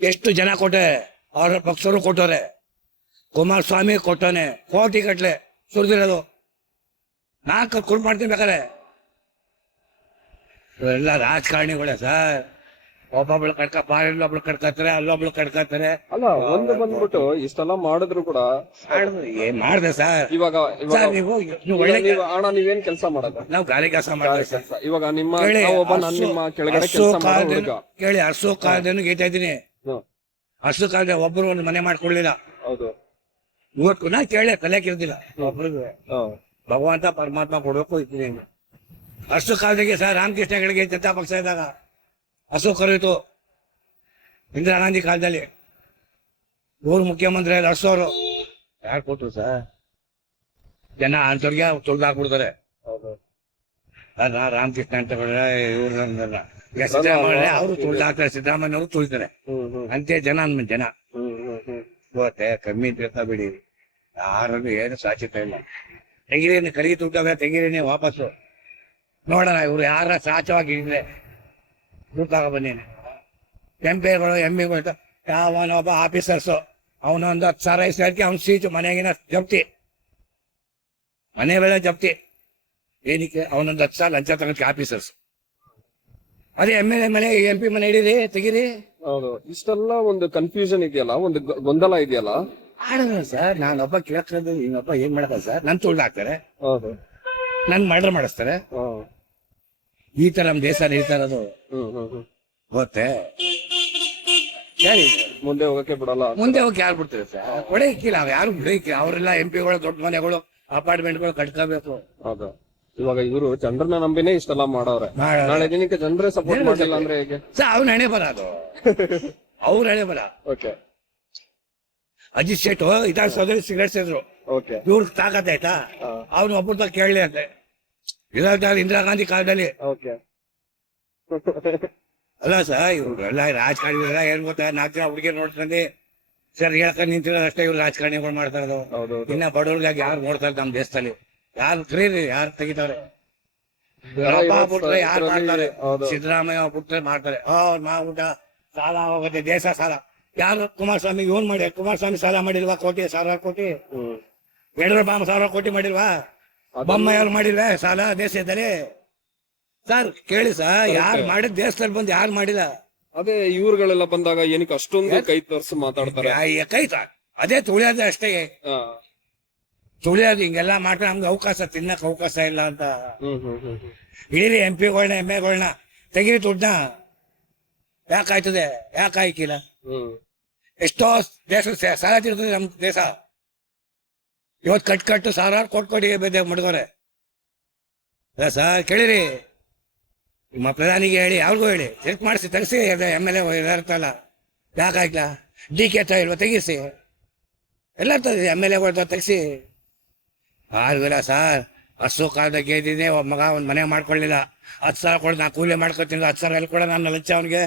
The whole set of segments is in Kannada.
ಎಷ್ಟು ಜನ ಕೊಟ್ಟೆ? ಅವರ ಪಕ್ಷರು ಕೊಟ್ಟವ್ರೆ. ಕುಮಾರಸ್ವಾಮಿ ಕೊಟ್ಟವನೆ. ಕೋಟಿ ಕಟ್ಲೆ. ಸುರಿದಿರೋದು. ನಾಲ್ಕು ಕರ್ಕೊಂಡು ಮಾಡ್ತೀನಿ ಬೇಕಾರೆ ಇವೆಲ್ಲ ರಾಜಕಾರಣಿಗಳೇ ಸರ್. ಒಬ್ಬೊಬ್ಳು ಕಡ್ಕ ಬಾರಿಲ್ಲೊಬ್ಳು ಕಡ್ಕತ್ತಾರೆ ಅಲ್ಲೊಬ್ಳು ಕಡ್ಕತ್ತಾರೆ ಅಲ್ಲ ಒಂದು ಬಂದ್ಬಿಟ್ಟು ಇಷ್ಟೆಲ್ಲ ಮಾಡಿದ್ರು ಕೂಡ ಏನ್ ಮಾಡ್ದೆ ಸರ್. ಇವಾಗ ಇವಾಗ ಸರ್ ನೀವು ಒಳ್ಳೆ ನೀವು ಅಣ್ಣ ನೀವೇನ್ ಕೆಲಸ ಮಾಡೋದು? ನಾವು ಗಾಳಿ ಕೆಲಸ ಮಾಡ್ತೀವಿ ಸರ್. ಇವಾಗ ನಿಮ್ಮ ಕೇಳಿ ನಾವು ಒಬ್ಬ ನಾನು ನಿಮ್ಮ ಕೆಳಗಡೆ ಹಸು ಕೆಲಸ ಮಾಡೋ ಹುಡುಗ. ಕೇಳಿ ಹಸು ಕಾಯ್ದೆನು ಗೀತಾ ಇದ್ದೀನಿ. ಹ್ಮ್. ಕಾಲದ ಒಬ್ಬರು ಒಂದು ಮನೆ ಮಾಡ್ಕೊಳ್ಳಿಲ್ಲ. ಹೌದು. ಇವತ್ತು ನಾ ಕೇಳಿ ಕಲಿಯಕ್ಕಿರ್ದಿಲ್ಲ ಒಬ್ರಿಗೆ. ಹ್ಮ್. ಭಗವಂತ ಪರಮಾತ್ಮ ಕೊಡಬೇಕು ಇದ್ದೀನಿ ಅಷ್ಟು ಕಾಲದಾಗೆ ಸರ್ ರಾಮಕೃಷ್ಣಗಳಿಗೆ ಹೆಗಡೆಗೆ ಜನತಾ ಪಕ್ಷ ಇದ್ದಾಗ ಹಸು ಕರೆಯಿತು ಇಂದಿರಾ ಗಾಂಧಿ ಕಾಲದಲ್ಲಿ. ಊರು ಮುಖ್ಯಮಂತ್ರಿ ಹಸೋರು ಯಾರು ಕೊಟ್ರು ಸರ್ ಜನ ಅಂತವ್ರಿಗೆ ತುಳಿದಾಕ್ಬಿಡ್ತಾರೆ ಹೌದು. ಅದ ರಾಮಕೃಷ್ಣ ಅಂತ ಇವ್ರು ಈಗ ಸಿದ್ದರಾಮಯ್ಯ ಅವರು ತುಳಿದ ಹಾಕ್ತಾರೆ ಸಿದ್ದರಾಮಯ್ಯ ಅವರು ತುಳಿತಾರೆ. ಅಂತೆ ಜನ. ನಮ್ಮ ಜನ ಇವತ್ತೆ ಕಮ್ಮಿ ತಿಳ್ತಾ ಬಿಡಿ. ಯಾರನ್ನು ಏನು ಸಾಚಿತ ಇಲ್ಲ. ತೆಂಗಿರೇನು ಕಲಿ ತುಟ್ಟವೆ ತೆಂಗಿರೇನೆ ವಾಪಸ್ಸು. ನೋಡೋಣ ಇವ್ರು ಯಾರ ಸಾಚವಾಗಿ ಇದ್ರೆ. ದುಡ್ಡು ಬನ್ನೇನೆ ಕೆಂಪೆಗಳು ಎಮ್ಮೆಗಳು ಯಾವನೊಬ್ಬ ಆಫೀಸರ್ಸು ಅವನೊಂದು ಹತ್ತು ಸಾವಿರ ಐದು ಸಾವಿರಕ್ಕೆ ಅವ್ನ ಸೀಟು ಮನೆಗಿನ ಜಪ್ತಿ. ಮನೆ ಬೆಳೆ ಜಪ್ತಿ. ಏನಕ್ಕೆ? ಅವನೊಂದು ಹತ್ತು ಸಾವಿರ ಲಂಚ ತಗೋಕ್ಕೆ ಆಫೀಸರ್ಸ್ ಅದೇ ಎಂ ಎಲ್ ಎ ಮನೆ ಎಂ ಪಿ ಮನೆ ಹಿಡೀರಿ ತೆಗೀರಿ. ಹೌದು. ಇಷ್ಟೆಲ್ಲ ಒಂದು ಕನ್ಫ್ಯೂಷನ್ ಇದೆಯಲ್ಲ ಒಂದು ಗ- ಗೊಂದಲ ಇದೆಯಲ್ಲ? ಆಡೋಣ ಸರ್ ನಾನೊಬ್ಬ ಕೇಳ್ಕೊಂಡು ಇನ್ನೊಬ್ಬ ಏನ್ ಮಾಡದ ಸರ್? ನನ್ ತುಳ್ದು ಹಾಕ್ತಾರೆ. ಹೌದು. ನನ್ ಮರ್ಡರ್ ಮಾಡಿಸ್ತಾರೆ. ಈ ತರ ನಮ್ ದೇಶ ನಡೀತಾ ಇರೋದು. ಹ್ಮ್ ಹ್ಮ್ ಹ್ಮ್. ಗೊತ್ತೇ? ಸರಿ ಮುಂದೆ ಹೋಗಕ್ಕೆ ಬಿಡಲ್ಲ. ಮುಂದೆ ಹೋಗಿ ಯಾರು ಬಿಡ್ತಾರೆ ಸರ್? ಹೊಡೆಯಕ್ಕಿಲ್ಲ ಯಾರು ಬಿಡಕ್ಕಿಲ್ಲ ಅವರೆಲ್ಲ ಎಂ ಪಿಗಳು ದೊಡ್ಡ ಮನೆಗಳು ಅಪಾರ್ಟ್ಮೆಂಟ್ಗಳು ಕಟ್ಕೋಬೇಕು. ಹೌದು. ಇವಾಗ ಇವರು ಜನರನ್ನ ನಂಬಿನೇ ಇಷ್ಟೆಲ್ಲ ಮಾಡವ್ರೆ. ನಾಳೆ ದಿನಕ್ಕೆ ಜನರೇ ಸಪೋರ್ಟ್ ಮಾಡಿಲ್ಲ ಅಂದ್ರೆ ಹೇಗೆ? ಸರ್ ಅವ್ನ ಹಣೆ ಬರ ಅದು. ಅವ್ರ ಹಣೆ ಬರ ಓಕೆ. ಅಜಿತ್ ಶೆಟ್ ಸೋದರಿ ಸಿಗರೇಟ್ ಸೇದ್ರು. ಓಕೆ. ಇವ್ರ ತಾಕತ್ ಆಯ್ತಾ? ಅವ್ನು ಒಬ್ಬರ ಕೇಳಲಿ ಅಂತೆ ಇದಾಗ ಇಂದಿರಾ ಗಾಂಧಿ ಕಾಲದಲ್ಲಿ. ಓಕೆ. ಅಲ್ಲ ಸರ್ ಇವ್ರೆಲ್ಲ ರಾಜಕಾರಣಿಗಳೆಲ್ಲ ಏನ್ ಗೊತ್ತಾ? ನಾಲ್ಕು ಜನ ಹುಡುಗಿ ನೋಡ್ಕೊಂಡು ಸರ್ ಹೇಳ್ಕೊಂಡು ನಿಂತಿರೋದು ಅಷ್ಟೇ ಇವ್ರು ರಾಜಕಾರಣಿಗಳು ಮಾಡ್ತಾ ಇರೋದು. ಹೌದು ಇನ್ನ ಬಡವ್ರಿಗಾಗಿ ಯಾರು ನೋಡ್ತಾರೆ ನಮ್ಮ ದೇಶದಲ್ಲಿ. ಯಾರು ಕರೀರಿ ಯಾರು ತೆಗಿತಾರೆ? ಬಿಟ್ರೆ ಯಾರು ಮಾಡ್ತಾರೆ. ಸಿದ್ದರಾಮಯ್ಯ ಬಿಟ್ರೆ ಮಾಡ್ತಾರೆ. ಅವ್ರು ಮಾಡ್ಬಿಟ್ಟ ಸಾಲ ಹೋಗುತ್ತೆ ದೇಶ ಸಾಲ. ಯಾರು ಕುಮಾರಸ್ವಾಮಿ ಇವನ್ ಮಾಡಿ ಕುಮಾರಸ್ವಾಮಿ ಸಾಲ ಮಾಡಿಲ್ವಾ? ಕೋಟಿ ಸಾವಿರ ಕೋಟಿ? ಯಡಿಯೂರಪ್ಪ ಸಾವಿರ ಕೋಟಿ ಮಾಡಿಲ್ವಾ? ಬೊಮ್ಮ ಯಾರು ಮಾಡಿಲ್ಲ ಸಾಲ ದೇಶದಲ್ಲಿ? ಸರ್ ಕೇಳಿ ಸರ್ ಯಾರು ಮಾಡಿದ ದೇಶದಲ್ಲಿ ಬಂದು ಯಾರು ಮಾಡಿಲ್ಲ? ಅದೇ ಇವ್ರುಗಳೆಲ್ಲ ಬಂದಾಗ ಏನಕ್ಕೆ ಅಷ್ಟೊಂದು ಕೈ ತೋರ್ಸ ಮಾತಾಡ್ತಾರೆ. ಕೈ ಅದೇ ತುಳಿಯೋದೇ ಅಷ್ಟೇ. ತುಳಿಯೋದು ಹಿಂಗೆಲ್ಲ ಮಾಡ್ರೆ ನಮ್ಗೆ ಅವಕಾಶ ತಿನ್ನಕ್ ಅವಕಾಶ ಇಲ್ಲ ಅಂತ. ಹಿಡೀರಿ ಎಂ ಪಿಗಳನ್ನ ಎಂ ಎಗಳನ್ನ. ತೆಗೀರಿ ದುಡ್ಡನ್ನ. ಯಾಕಾಯ್ತದೆ ಯಾಕಾಯ್ಕಿಲ್ಲ ಎಷ್ಟೋ ದೇಶ ಸಾಲ ತಿರ್ತದೆ ನಮ್ ದೇಶ. ಇವತ್ತು ಕಟ್ ಕಟ್ಟು ಸಾವಿರಾರು ಕೊಟ್ ಕೊಡಿ ಬೇದ ಮಡ್ಗೋರೆ ಅಲ್ಲ ಸರ್ ಕೇಳಿರಿ. ನಿಮ್ಮ ಪ್ರಧಾನಿಗೆ ಹೇಳಿ ಅವ್ರಿಗೂ ಹೇಳಿ. ಚೆಕ್ ಮಾಡಿಸಿ ತೆಗಿಸಿ ಎಂ ಎಲ್ ಎ ಇರ್ತಲ್ಲ ಯಾಕಾಯ್ಲ ಡಿ ಕೆ ಇಲ್ವಾ ತೆಗಿಸಿ ಎಲ್ಲ ಎಂ ಎಲ್ ಎ ತೆಗಿಸಿ ಆಗಿಲ್ಲ ಸರ್. ಹಸು ಕಾಲದ ಗೆದ್ದಿನಿ ಒಬ್ಬ ಮಗ ಒಂದು ಮನೆ ಮಾಡ್ಕೊಳ್ಳಿಲ್ಲ ಹತ್ತು ಸಾವಿರ ಕೊಡು ನಾ ಕೂಲಿ ಮಾಡ್ಕೊತೀನಿ ಹತ್ತು ಸಾವಿರ ಎಲ್ಲಿ ಕೊಡ ನಾನು ಲಂಚ ಅವನಿಗೆ.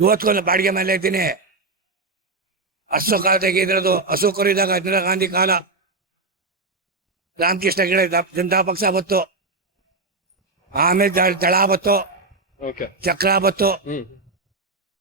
ಇವತ್ಕೊಂದು ಬಾಡಿಗೆ ಮೇಲೆ ಇದ್ದೀನಿ. ಹಸು ಕಾಲ ತೆಗೆದಿರೋದು ಹಸು ಕರಿದಾಗ ಇಂದಿರಾ ಗಾಂಧಿ ಕಾಲ. ರಾಮಕೃಷ್ಣ ಗಿಡ ಜನತಾ ಪಕ್ಷ ಬತ್ತು. ಆಮೇಲೆ ತಳ ದಳ ಬತ್ತು. ಓಕೆ ಚಕ್ರ ಬತ್ತು. ಹ್ಮ್.